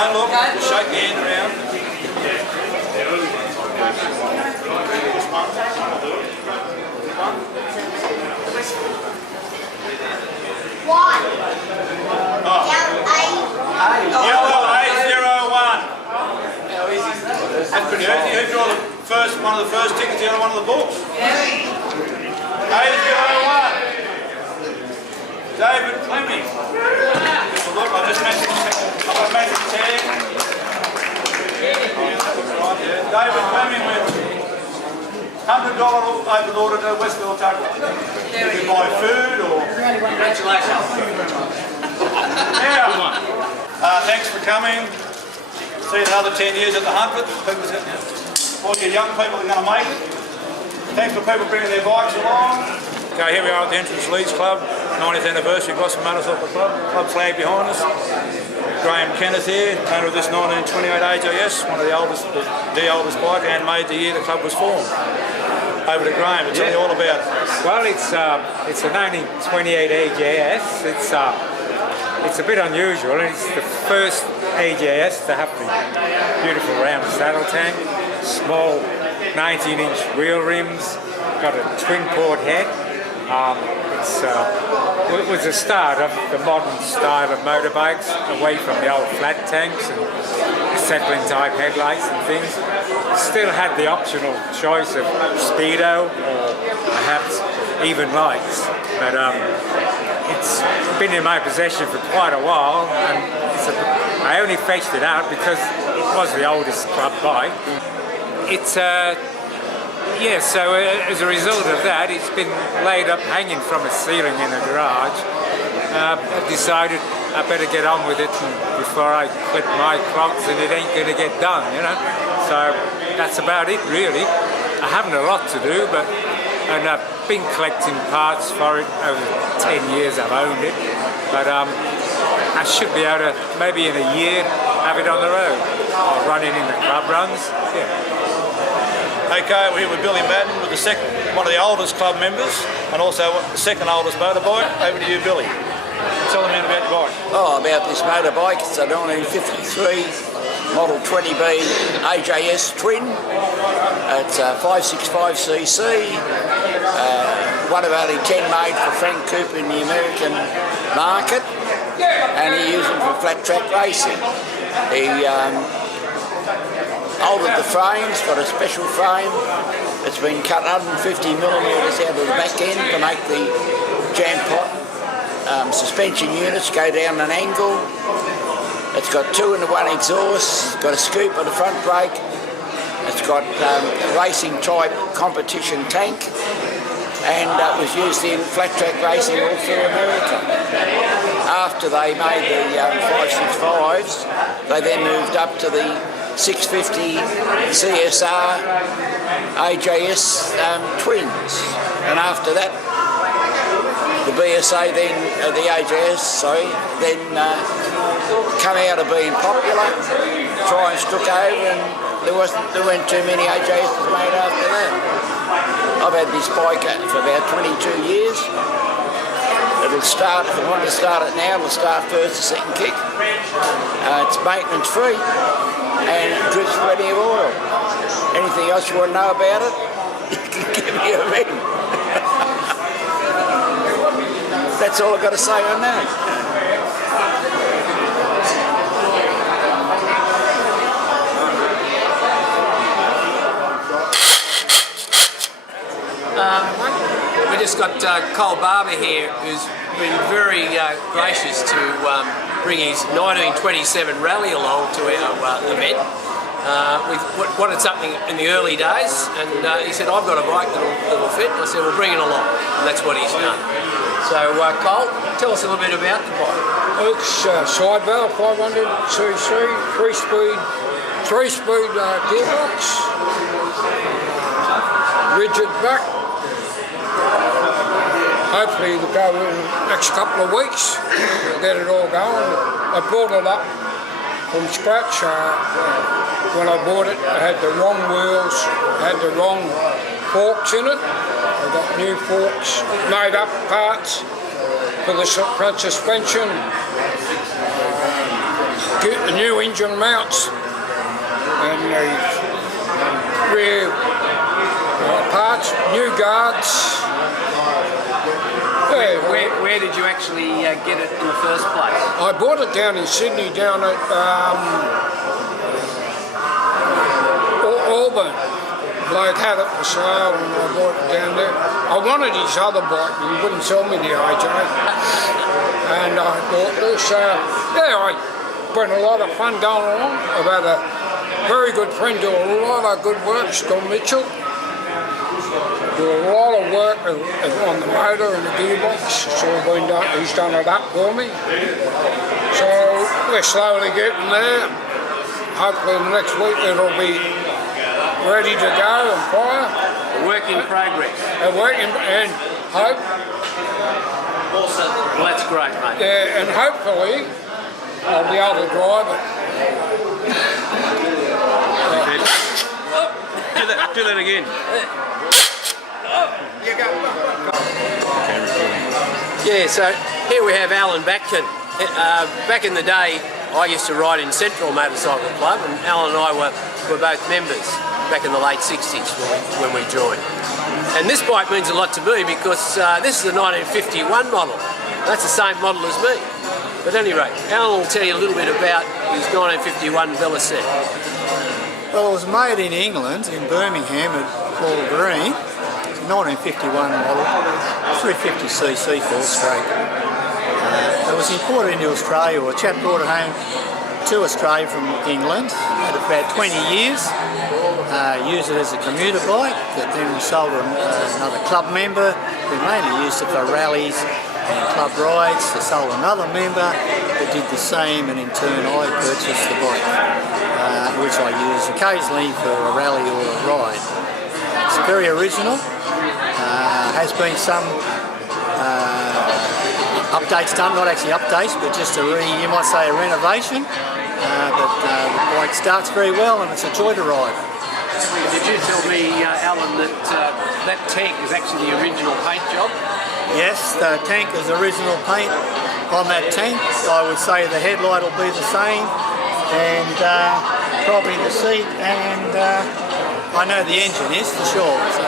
don't look, just shake your hand around. One. Oh. Yellow 801. That's pretty easy. Who drew one of the first tickets, the other one of the books? 801. David Fleming. Look, I just mentioned I've got a magic tag. David Fleming with $100 over order to Westfield Tucker. You can buy food or... Congratulations. Now, thanks for coming. See you in another 10 years at the 100th. All your young people are going to make it. Thanks for people bringing their bikes along. Okay, here we are at the Entrance Leagues Club, 90th anniversary Gosford Motorcycle Club. Club flag behind us. Graham Kenneth here, owner of this 1928 AJS, one of the oldest bike, and made the year the club was formed. Over to Graham, tell me all about it. Well, it's a 1928 AJS. It's a bit unusual. It's the first AJS to have the beautiful round saddle tank, small 19-inch wheel rims, got a twin port head. It was the start of the modern style of motorbikes, away from the old flat tanks and Zeppelin type headlights and things. Still had the optional choice of speedo or perhaps even lights, but it's been in my possession for quite a while, and I only fetched it out because it was the oldest club bike. So as a result of that, it's been laid up hanging from a ceiling in a garage. I decided I better get on with it before I clip my clogs, and it ain't going to get done, you know. So that's about it, really. I haven't a lot to do, and I've been collecting parts for it over 10 years I've owned it. But I should be able to, maybe in a year, have it on the road or running in the club runs. Yeah. Okay, we're here with Billy Madden, with one of the oldest club members, and also the second oldest motorbike. Over to you, Billy. Tell them about your bike. Oh, about this motorbike. It's a 1953 Model 20B AJS Twin. It's a 565cc. One of only 10 made for Frank Cooper in the American market, and he used them for flat track racing. He altered the frames, got a special frame. It's been cut 150mm out of the back end to make the jam pot suspension units go down an angle. It's got 2-in-1 exhaust, got a scoop on the front brake. It's got a racing type competition tank, and it was used in flat track racing all through America. After they made the 565s, they then moved up to the 650 CSR AJS twins, and after that the BSA then, the AJS, then come out of being popular, try and took over, and there weren't too many AJS made after that. I've had this bike for about 22 years. It'll start, if I want to start it now, it'll start first or second kick. It's maintenance free and it drips plenty of oil. Anything else you want to know about it, you can give me a ring. That's all I've got to say on that. We just got Cole Barber here, who's been very gracious to bring his 1927 rally along to our event. We wanted something in the early days, and he said, I've got a bike that'll fit. I said, well, bring it along, and that's what he's done. So, Cole, tell us a little bit about the bike. It's side barrel 500cc, three-speed gearbox, rigid back. Hopefully it'll go in the next couple of weeks. We'll get it all going. I brought it up from scratch. When I bought it, I had the wrong wheels, had the wrong forks in it. I got new forks, made up parts for the front suspension. get the new engine mounts and the rear parts, new guards. Yeah, Where did you actually get it in the first place? I bought it down in Sydney, down at Auburn. Bloke had it for sale and I bought it down there. I wanted his other bike and he wouldn't sell me the AJ. And I bought this. I spent a lot of fun going along. I've had a very good friend do a lot of good work, Tom Mitchell. Do a lot of work on the motor and the gearbox. It's all been done. He's done it up for me. So we're slowly getting there. Hopefully in the next week it'll be ready to go and fire. A work in progress. And working and hope. Well, that's great, mate. Yeah, and hopefully I'll be able to drive it. Do that again. Yeah, so here we have Alan Batkin. Back in the day, I used to ride in Central Motorcycle Club, and Alan and I were both members back in the late 60s when we joined. And this bike means a lot to me because this is a 1951 model. That's the same model as me. But at any rate, Alan will tell you a little bit about his 1951 Velocette. Well, it was made in England, in Birmingham at Paul Green. It's a 1951 model, 350cc 4-stroke. It was imported into Australia, or a chap brought it home to Australia from England. Had it for about 20 years. Used it as a commuter bike that then sold to another club member who mainly used it for rallies and club rides. They sold another member that did the same, and in turn I purchased the bike, which I use occasionally for a rally or a ride. It's very original. Has been some updates done, not actually updates, but just you might say a renovation. But the bike starts very well and it's a joy to ride. Did you tell me, Alan, that that tank is actually the original paint job? Yes, the tank is original paint on that tank. I would say the headlight will be the same, and probably the seat, and I know the engine is for sure. So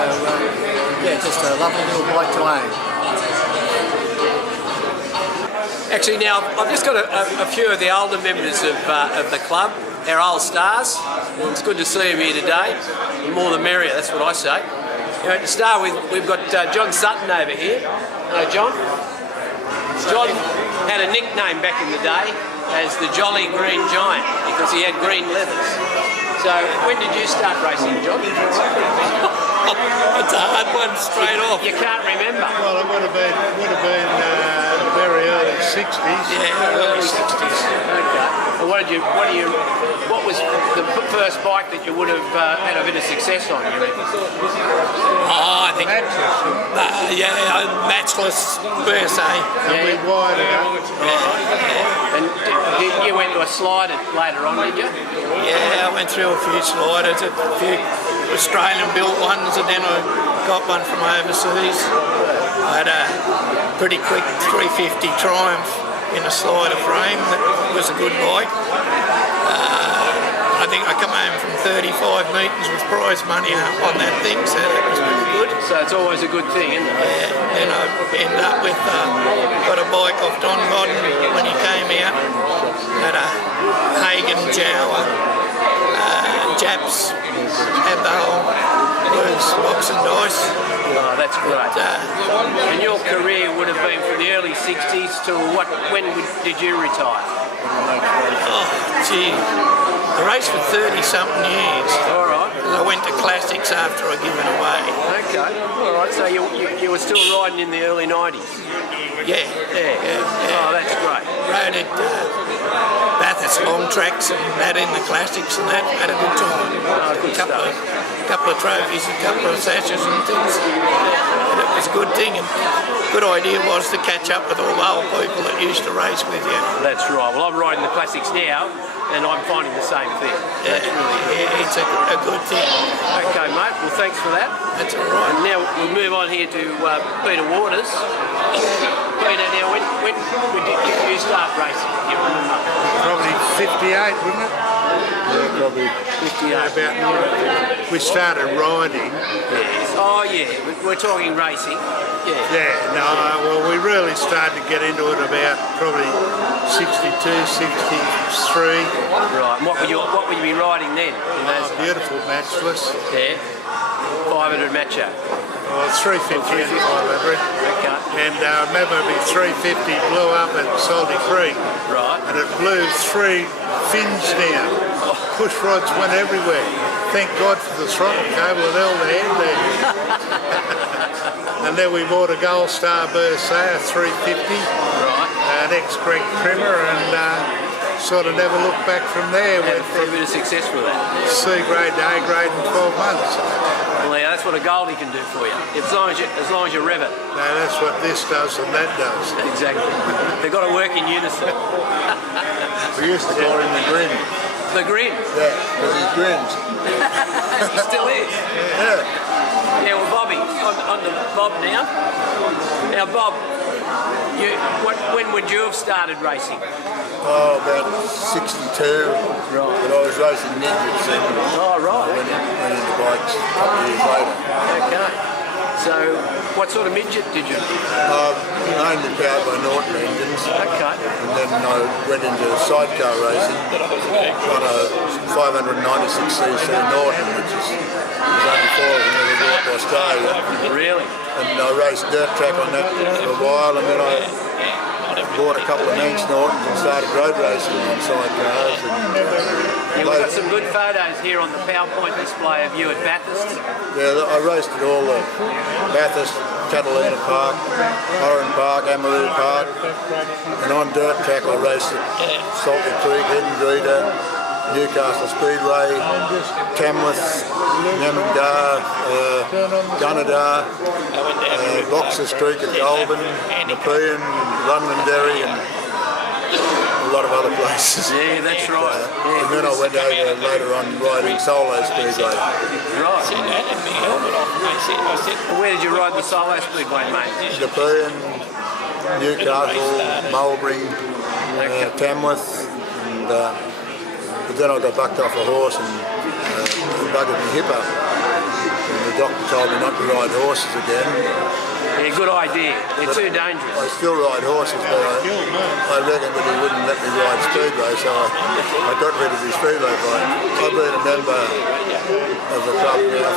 yeah, just a lovely little bike to own. Actually, now I've just got a few of the older members of the club, our old stars. It's good to see them here today. The more the merrier, that's what I say. Anyway, to start with, we've got John Sutton over here. Hello, John. John had a nickname back in the day as the Jolly Green Giant because he had green leathers. So, when did you start racing, John? It's a hard one straight off. You can't remember. Well, it would have been very early 60s. Yeah, early 60s. Okay. Well, what was the first bike that you would have had a bit of success on, you reckon? Oh, I think matchless per se. Yeah, we wired it up. And you went to a slider later on, did you? Yeah, I went through a few sliders, a few Australian-built ones, and then I got one from overseas. I had a pretty quick 350 Triumph in a slider frame. That was a good bike. I think I come home from 35 meetings with prize money on that thing, so that was pretty good. So it's always a good thing, isn't it? Yeah, then I ended up with, got a bike off Don Godden when he came out. Had a Hagen Jower, Japs, had the whole blues box and dice. Oh, that's great. And your career would have been from the early 60s to when did you retire? Oh, gee. I raced for 30-something years. All right. I went to classics after I given away. Okay. All right. So you were still riding in the early 90s? Yeah. Oh, that's great. Rode at Bathurst long tracks and that in the classics and that. Had a good time. Oh, good stuff. Couple of trophies, a couple of sashes and things. And it was a good thing, and good idea was to catch up with all the old people that used to race with you. That's right. Well, I'm riding the classics now, and I'm finding the same thing. That's It's a good thing. Okay, mate. Well, thanks for that. That's all right. And now we'll move on here to Peter Waters. Peter, now when did you start racing? You remember? Probably 58, wouldn't it? Yeah, probably. 58. We started riding. Yes. Oh yeah, we're talking racing. Yeah. Yeah, no, well, we really started to get into it about probably 62, 63. Right. And what would you be riding then? In those Beautiful matchless. Yeah. 500 macho. Oh, 350 and 500. Okay. And I remember the 350 blew up at Salty Creek. Right. And it blew 3 fins down. Push rods went everywhere. Thank God for the throttle cable that held the head there. And then we bought a Gold Star Berset, 350. Right. An ex-Greg trimmer, and sort of never looked back from there. Had Went a bit of success with that. C grade to A grade in 12 months. Well, yeah, that's what a Goldie can do for you. As long as you rev it. No, that's what this does and that does. Exactly. They've got to work in unison. We used to call him the Grin. The grin. Yeah, because he grins. He still is. Yeah. Yeah, well, Bobby, on the Bob now. Now, Bob, when would you have started racing? Oh, about 62. Right. But I was racing midgets then. Oh, right. I went into bikes a couple of years later. Okay. So, what sort of midget did you? Mainly powered by Norton engines. Okay. And then I went into sidecar racing on a 596cc Norton, which is there's only 4 of them ever brought to Australia. Really? And I raced dirt track on that for a while, and then I bought a couple of Manx Nortons and started road racing on sidecars. Yeah, we've got some good photos here on the PowerPoint display of you at Bathurst. Yeah, I raced at all the Bathurst, Catalina Park, Oran Park, Amaroo Park, and on dirt track I raced at Salty Creek, Hedendreeder, Newcastle Speedway, Tamworth, Namundar, Gunnedah, Boxers Creek at Goulburn, Nepean, Londonderry, and a lot of other places. Yeah, that's right. And then I went over later on riding Solo Speedway. Right. Where did you ride the Solo Speedway, mate? Nepean, Newcastle, Mulberry, Tamworth, and but then I got bucked off a horse and buggered my hip up. And the doctor told me not to ride horses again. Yeah, good idea. They're too dangerous. I still ride horses, but I reckon that he wouldn't let me ride Speedway, so I got rid of his Speedway bike. I've been a member of the club now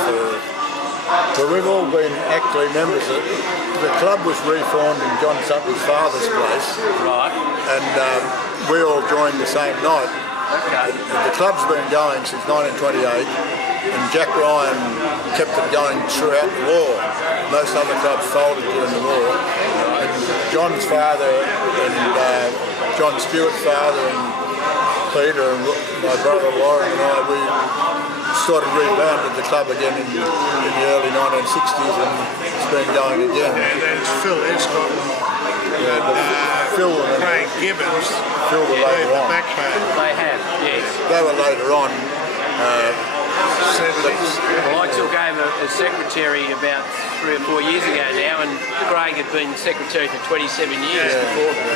so we've all been actually members. The club was reformed in John Sutton's father's place. Right. And we all joined the same night. Okay. The club's been going since 1928, and Jack Ryan kept it going throughout the war. Most other clubs folded during the war. And John's father and John Stewart's father and Peter and my brother Warren and I, we sort of rebounded the club again in the early 1960s, and it's been going again. And there's Phil Escott. Yeah, but Phil and Craig Gibbons. Phil were later on. They have, yes. They were later on. 70s. Well, I took over as secretary about 3 or 4 years ago now, and Craig had been secretary for 27 years before that.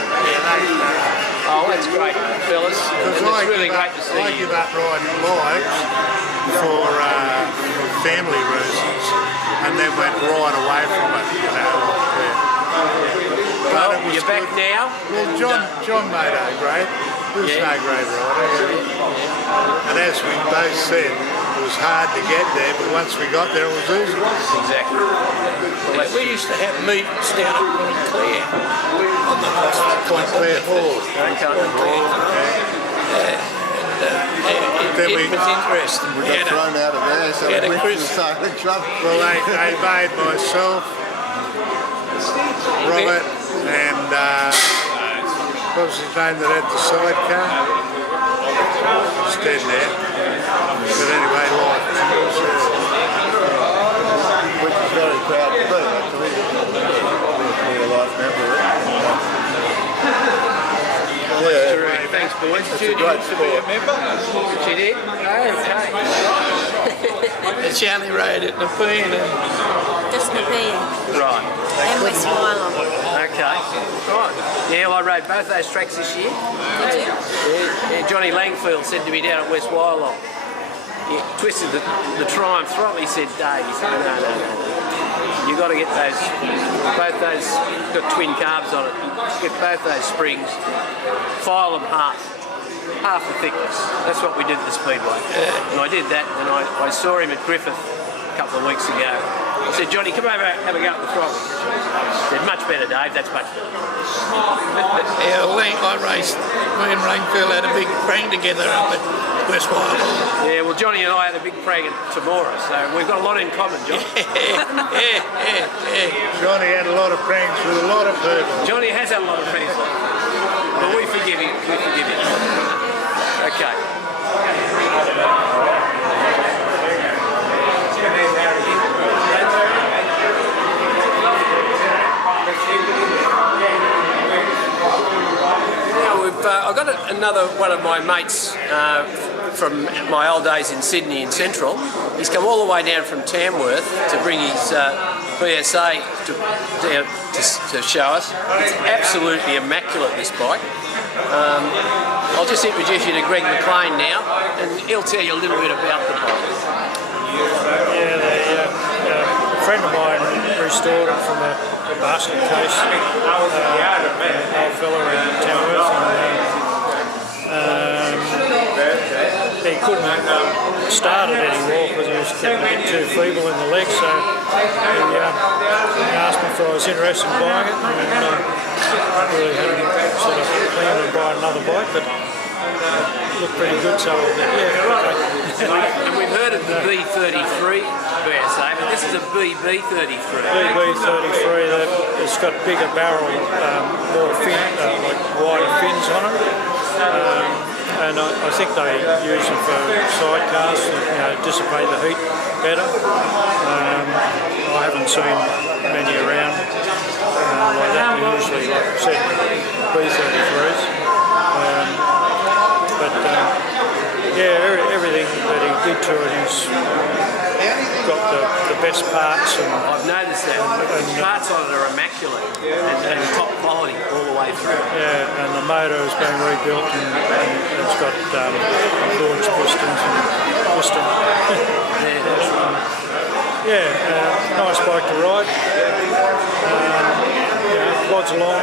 Oh, that's great, fellas. And it's really great to see I you. give up riding bikes for family reasons, and then went right away from it, you know. Well, But it was you're back good. now. Well, John made A grade. He was an A grade rider. And as we both said, it was hard to get there, but once we got there, it was easy. Exactly. Well, We used to have meetings down at Point Clare on the Point Clare Hall. It was interesting. We got thrown out of there, so had we a went to cruise. the sailing club. Well, they made myself, Robert, and what was his name that had the sidecar? He's dead now. But anyway, life members. Which is very proud to be, actually. We're a life member of it. Yeah, thanks, boys. it's a great sport. She did? Okay. It's Yanni Road at Nepean. Just Nepean Right. and West Wylam. Okay. Right. Yeah, well, I rode both those tracks this year. Yeah, Johnny Langfield said to me down at West Wyalong, he twisted the Triumph throttle. He said, Dave, he said, no. You got to get both those, got twin carbs on it. Get both those springs, file them half the thickness. That's what we did at the Speedway. And I did that, and I saw him at Griffith a couple of weeks ago. I said, Johnny, come over, have a go at the throttle. He said, much better, Dave, that's much better. Yeah, I raced, me and Langfield had a big prang together up at West Wyalong. Yeah, well, Johnny and I had a big prang at Temora, so we've got a lot in common, John. Yeah. Johnny had a lot of pranks with a lot of people. Johnny has had a lot of pranks, but we forgive him. Okay. I've got another one of my mates from my old days in Sydney in Central. He's come all the way down from Tamworth to bring his BSA to show us. It's absolutely immaculate, this bike. I'll just introduce you to Greg McLean now, and he'll tell you a little bit about the bike. Yeah, a friend of mine restored it from a basket case. An old fella in Tamworth, and he couldn't start it anymore because he was getting a bit too feeble in the legs. So he asked me if I was interested in buying it, and I really hadn't sort of planned on buying another bike, but it looked pretty good, so And we've heard of the B33 BSA, but this is a BB33. BB33, it's got bigger barrel, more fin, like wider fins on it, and I think they use them for sidecars to dissipate the heat better. I haven't seen many around like that. They're usually, like I said, B33s. Everything that he did to it, he's got the best parts. And I've noticed that. The parts on it are immaculate and top quality all the way through. Yeah, and the motor has been rebuilt and it's got launch pistons and piston. Nice bike to ride. Plods along.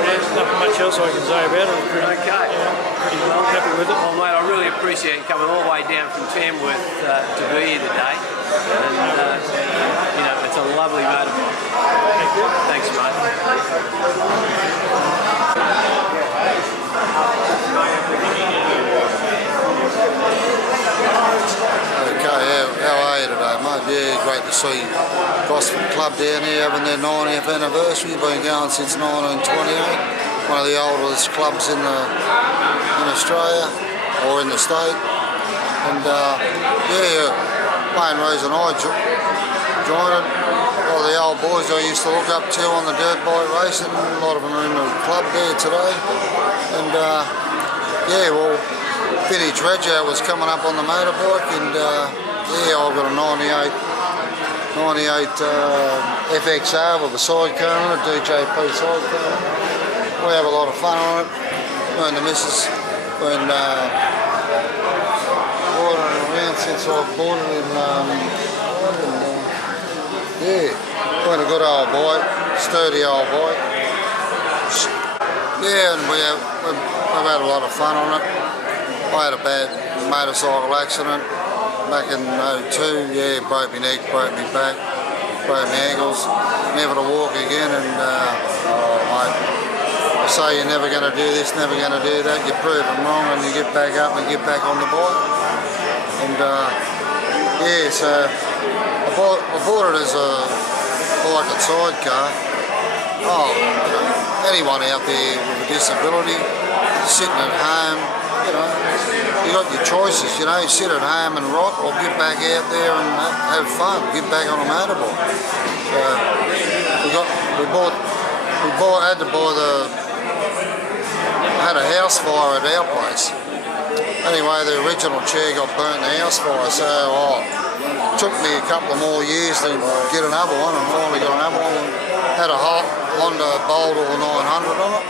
There's nothing much else I can say about it. Pretty well happy with it. Well, mate, I really appreciate you coming all the way down from Tamworth to be here today. And, it's a lovely motorbike. Thank you. Thanks, mate. Okay, how are you today, mate? Yeah, great to see Gosford Club down here having their 90th anniversary. Been going since 1928. One of the oldest clubs in Australia or in the state. And main reason I joined it. A lot of the old boys I used to look up to on the dirt bike racing. A lot of them are in the club there today. And vintage Reggio was coming up on the motorbike, and I've got a 98 FXR with a sidecar on it, DJP sidecar. We have a lot of fun on it. Me and the missus been riding around since I bought it been a good old bike, sturdy old bike. Yeah, and we've had a lot of fun on it. I had a bad motorcycle accident back in 02, broke my neck, broke my back, broke my ankles, never to walk again, and mate, I say you're never going to do this, never going to do that, you prove them wrong and you get back up and get back on the bike. And so I bought it as a bike and sidecar. Anyone out there with a disability, sitting at home, you got your choices, sit at home and rot or get back out there and have fun, get back on a motorbike. So had a house fire at our place Anyway, the original chair got burnt in the house fire, so it took me a couple of more years to get another one, and finally got another one. Had a Honda Bolt or 900 on it.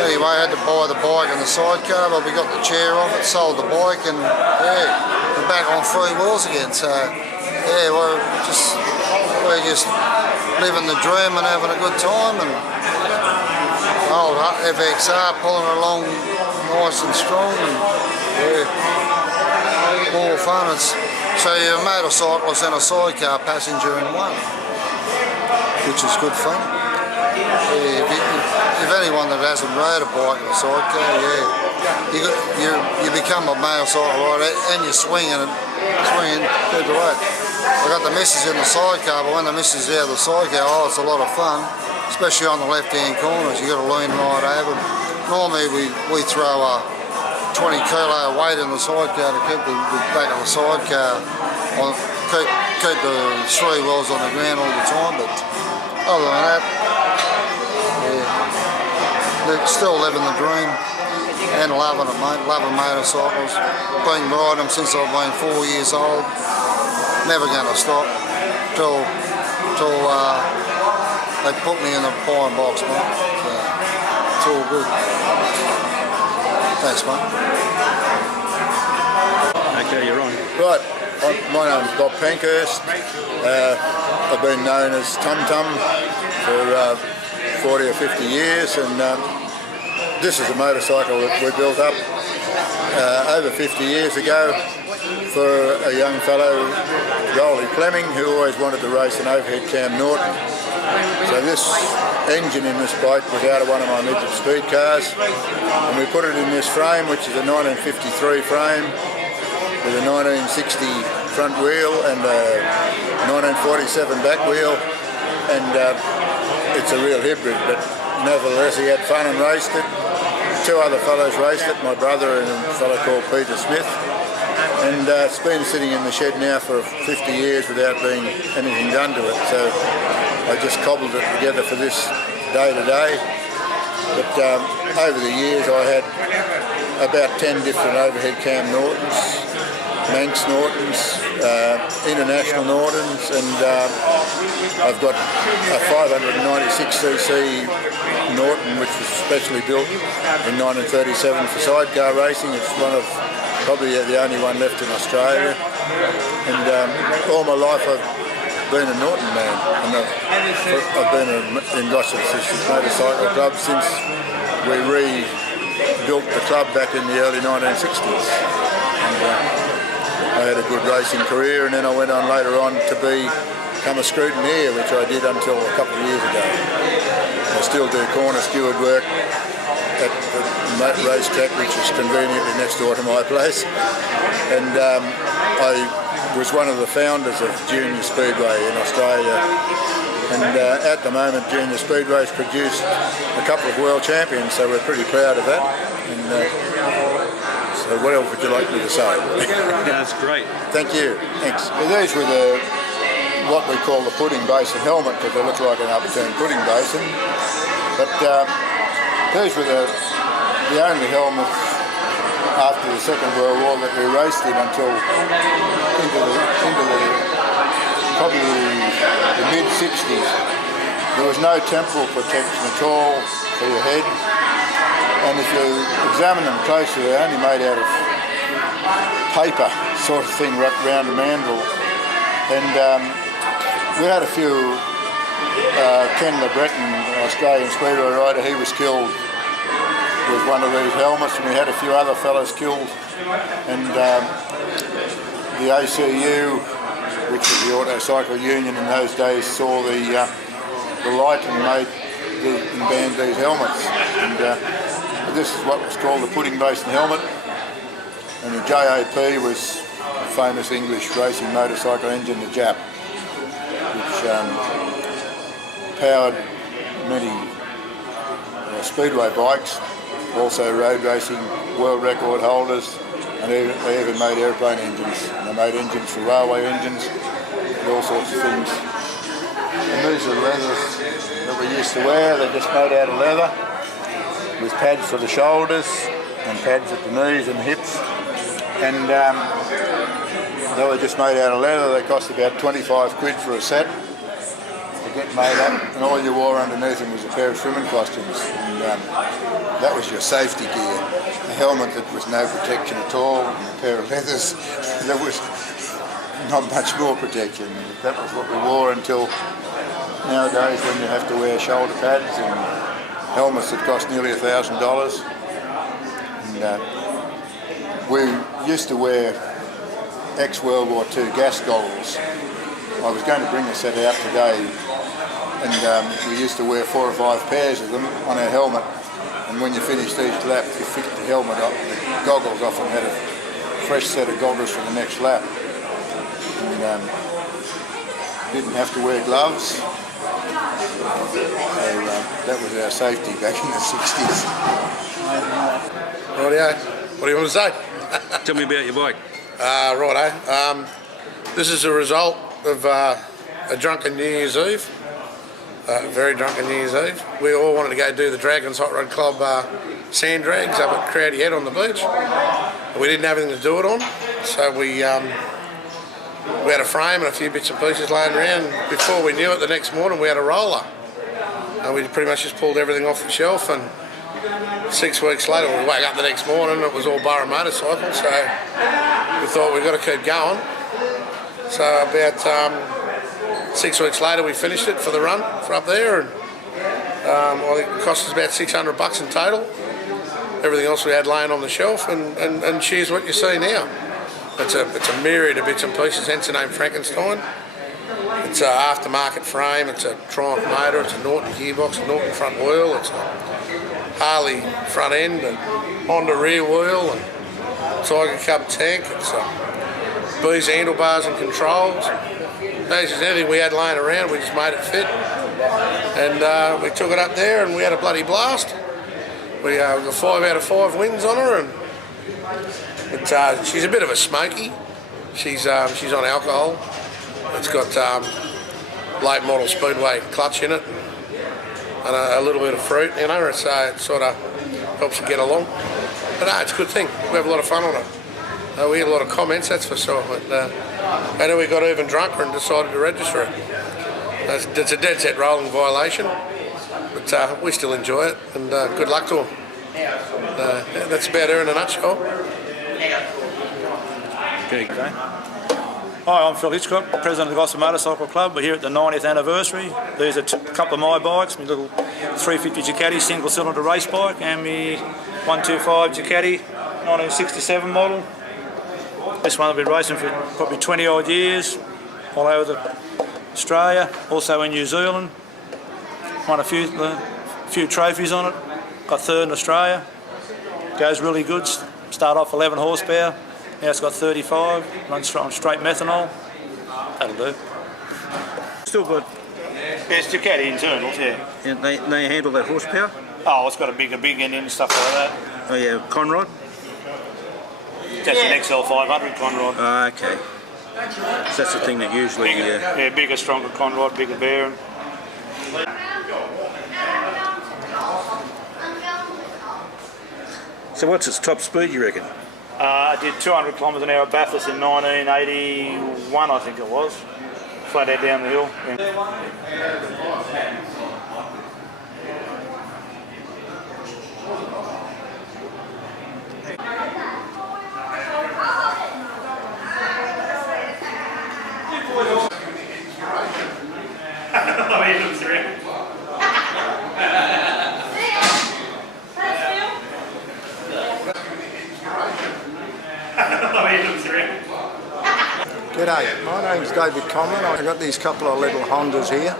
Anyway, I had to buy the bike and the sidecar, but we got the chair off it, sold the bike, and yeah, we're back on 3 wheels again. So yeah, we're just living the dream and having a good time, and old FXR pulling along nice and strong, and yeah, more fun. So you're a motorcyclist and a sidecar passenger in one, which is good fun. Yeah, if anyone that hasn't rode a bike or a sidecar, yeah, you become a motorcycle rider and you're swinging good the way. I got the missus in the sidecar, but when the missus is out of the sidecar, it's a lot of fun, especially on the left-hand corners. You got to lean right over. Normally we throw a 20 kilo weight in the sidecar to keep the back of the sidecar on, keep the 3 wheels on the ground all the time. But other than that, yeah, still living the dream and loving it, mate. Loving motorcycles. Been riding them since I've been 4 years old. Never going to stop till they put me in the pine box, mate. So it's all good. Thanks, mate. Okay, you're on. Right, my name's Bob Pankhurst. I've been known as Tum Tum for 40 or 50 years, and this is a motorcycle that we built up over 50 years ago for a young fellow, Rolly Fleming, who always wanted to race an overhead cam Norton. So this engine in this bike was out of one of my midget speed cars, and we put it in this frame, which is a 1953 frame with a 1960 front wheel and a 1947 back wheel, and it's a real hybrid, but nevertheless he had fun and raced it. 2 other fellows raced it, my brother and a fellow called Peter Smith, and it's been sitting in the shed now for 50 years without being anything done to it, so I just cobbled it together for this day today. But over the years I had about 10 different overhead cam Nortons, Manx Nortons, international Nortons, and I've got a 596cc Norton which was specially built in 1937 for sidecar racing. It's one of probably the only one left in Australia, and all my life I've been a Norton man, and I've been in Gosford Motorcycle Club since we rebuilt the club back in the early 1960s. And, I had a good racing career, and then I went on later on to become a scrutineer, which I did until a couple of years ago. I still do corner steward work at the racetrack, which is conveniently next door to my place. And I was one of the founders of Junior Speedway in Australia. And at the moment, Junior Speedway's produced a couple of world champions, so we're pretty proud of that. And, so what else would you like me to say? That's great. Thank you. Thanks. Well, these were what we call the pudding basin helmet, because they look like an upturned pudding basin. But these were the only helmets after the Second World War that we raced in until into the probably the mid-60s. There was no temporal protection at all for your head. And if you examine them closely, they're only made out of paper sort of thing wrapped around a mandrel. And we had a few, Ken LeBreton, an Australian speedway rider, he was killed with one of these helmets, and we had a few other fellows killed. And the ACU, which was the Auto Cycle Union in those days, saw the light and banned these helmets. And this is what was called the pudding basin helmet, and the JAP was a famous English racing motorcycle engine, the Jap, which powered many speedway bikes, also road racing world record holders, and they even made airplane engines. And they made engines for railway engines and all sorts of things. And these are leathers that we used to wear. They're just made out of leather, with pads for the shoulders, and pads at the knees and hips, and they were just made out of leather. They cost about 25 quid for a set to get made up, and all you wore underneath them was a pair of swimming costumes, and that was your safety gear. A helmet that was no protection at all, and a pair of leathers that was not much more protection. That was what we wore until nowadays, when you have to wear shoulder pads and helmets that cost nearly $1,000. And we used to wear ex-World War II gas goggles. I was going to bring a set out today, and we used to wear 4 or 5 pairs of them on our helmet, and when you finished each lap, you fixed the helmet up. The goggles often had a fresh set of goggles for the next lap. And didn't have to wear gloves, so that was our safety back in the 60s. Rightio, what do you want to say? Tell me about your bike. Righto, this is a result of a drunken New Year's Eve, very drunken New Year's Eve. We all wanted to go do the Dragons Hot Rod Club sand drags up at Crowdy Head on the beach. We didn't have anything to do it on, so we had a frame and a few bits and pieces laying around. Before we knew it, the next morning we had a roller. And we pretty much just pulled everything off the shelf, and 6 weeks later we wake up the next morning and it was all Borough motorcycles, so we thought we've got to keep going. So about 6 weeks later we finished it for the run for up there, and I think it cost us about $600 in total. Everything else we had laying on the shelf, and cheers what you see now. It's a myriad of bits and pieces, hence the name Frankenstein. It's an aftermarket frame, it's a Triumph motor, it's a Norton gearbox, a Norton front wheel, it's a Harley front end, a Honda rear wheel, and Tiger Cub tank, it's a Bees handlebars and controls. Basically anything we had laying around, we just made it fit. And we took it up there and we had a bloody blast. We got 5 out of 5 wins on her, and she's a bit of a smoky. She's on alcohol. It's got late model Speedway clutch in it and a little bit of fruit in her, so it sort of helps her get along. But no, it's a good thing. We have a lot of fun on it. We get a lot of comments, that's for sure. And then we got even drunker and decided to register it. It's a dead set rolling violation, but we still enjoy it, and good luck to them. That's about her in a nutshell. Okay. Hi, I'm Phil Hitchcock, President of the Gosford Motorcycle Club. We're here at the 90th anniversary. These are a couple of my bikes, my little 350 Ducati single cylinder race bike, and my 125 Ducati 1967 model. This one I've been racing for probably 20 odd years, all over Australia, also in New Zealand. Won a few trophies on it, got 3rd in Australia. Goes really good, start off 11 horsepower. Now it's got 35, runs on straight methanol. That'll do. Still good. Yeah, it's Ducati internals, yeah. And they handle that horsepower? Oh, it's got a big engine and stuff like that. Oh yeah, Conrod? That's an XL 500 Conrod. Oh, okay. So that's the thing that usually... Bigger, bigger, stronger Conrod, bigger bearing. So what's its top speed, you reckon? I did 200 kilometres an hour at Bathurst in 1981, I think it was. Flat out down the hill. G'day, my name's David Coleman. I've got these couple of little Hondas here.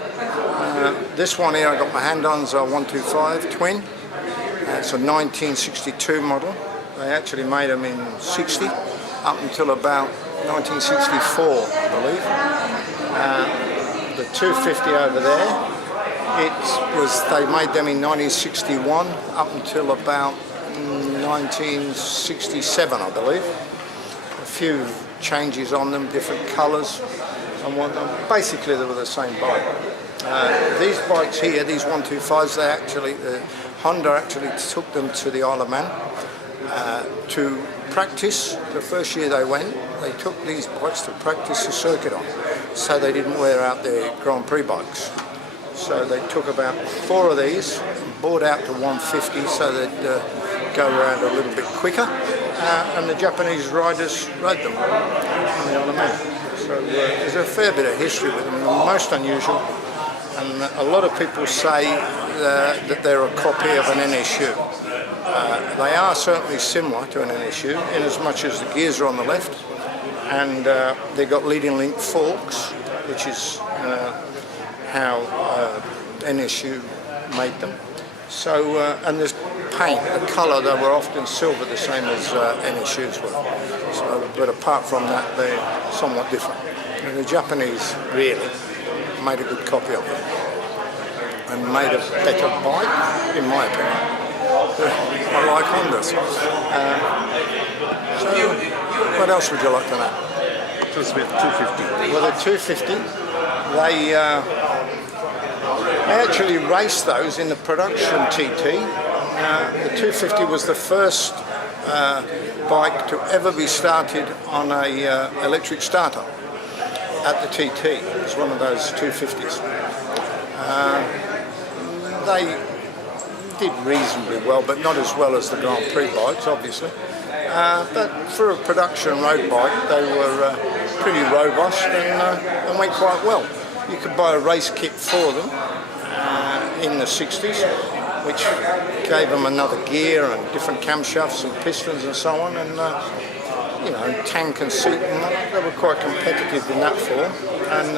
This one here I got my hand on is a 125 twin. It's a 1962 model. They actually made them in 60 up until about 1964, I believe. The 250 over there, they made them in 1961 up until about 1967, I believe. A few changes on them, different colours and whatnot. Basically they were the same bike. These bikes here, these 125s, Honda actually took them to the Isle of Man to practice. The first year they went, they took these bikes to practice the circuit on, so they didn't wear out their Grand Prix bikes. So they took about 4 of these, brought out to 150 so they'd go around a little bit quicker, and the Japanese riders rode them. You know what I mean? So there's a fair bit of history with them, and most unusual. And a lot of people say that they're a copy of an NSU. They are certainly similar to an NSU in as much as the gears are on the left, and they've got leading link forks, which is how NSU made them. So, and there's paint, the colour, they were often silver, the same as NSUs were. So, but apart from that, they're somewhat different. And the Japanese really made a good copy of them and made a better bike, in my opinion. I like Hondas. So, what else would you like to know? So it's about 250. Well, the 250, they actually raced those in the production TT. The 250 was the first bike to ever be started on a electric starter at the TT. It was one of those 250s. They did reasonably well, but not as well as the Grand Prix bikes, obviously. But for a production road bike, they were pretty robust and went quite well. You could buy a race kit for them in the 60s, which gave them another gear and different camshafts and pistons and so on, and you know, tank and seat, and they were quite competitive in that form. And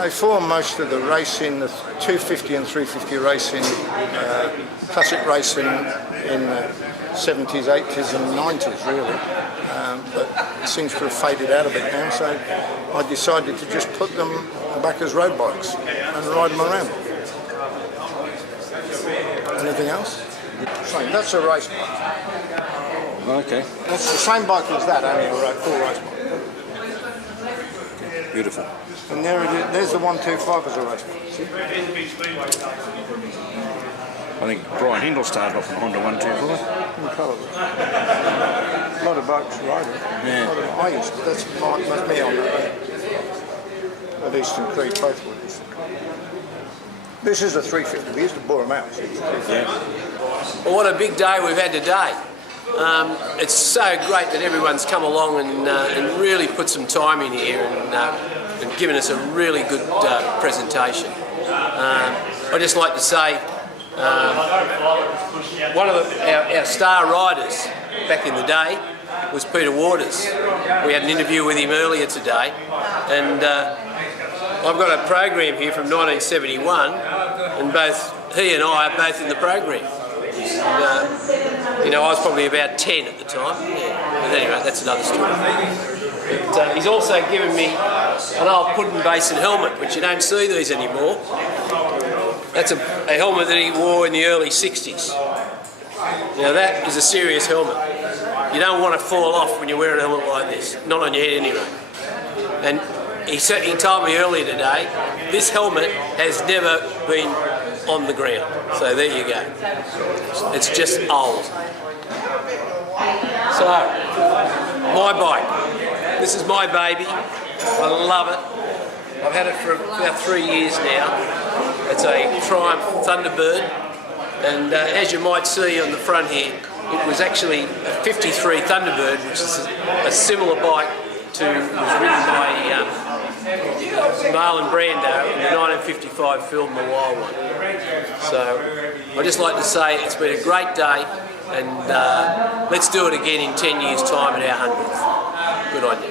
they formed most of the racing, the 250 and 350 racing, classic racing in the 70s, 80s and 90s really, but it seems to have faded out a bit now, so I decided to just put them back as road bikes and ride them around. Anything else? Same. That's a race bike. Okay. That's the same bike as that, only a full race bike. Beautiful. And there it is. There's the 125 as a race bike. See? I think Brian Hindle started off on Honda 125. Incredible. A lot of bikes riding. Yeah. I used to. That's me on that. At Eastern Creek, both would. This is a 350. We used to bore them out. Yeah. Well, what a big day we've had today. It's so great that everyone's come along and really put some time in here and given us a really good presentation. I'd just like to say one of our star riders back in the day was Peter Waters. We had an interview with him earlier today, and I've got a program here from 1971, and both he and I are both in the program. And, you know, I was probably about 10 at the time. Yeah. But anyway, that's another story. But, he's also given me an old Puddin Basin helmet, which you don't see these anymore. That's a helmet that he wore in the early 60s. Now that is a serious helmet. You don't want to fall off when you're wearing a helmet like this, not on your head anyway. And he told me earlier today, this helmet has never been on the ground. So there you go. It's just old. So, my bike. This is my baby. I love it. I've had it for about 3 years now. It's a Triumph Thunderbird. And as you might see on the front here, it was actually a 53 Thunderbird, which is a similar bike to, was ridden by Marlon Brando in the 1955 film The Wild One. So I'd just like to say it's been a great day, and let's do it again in 10 years' time at our 100th. Good on you.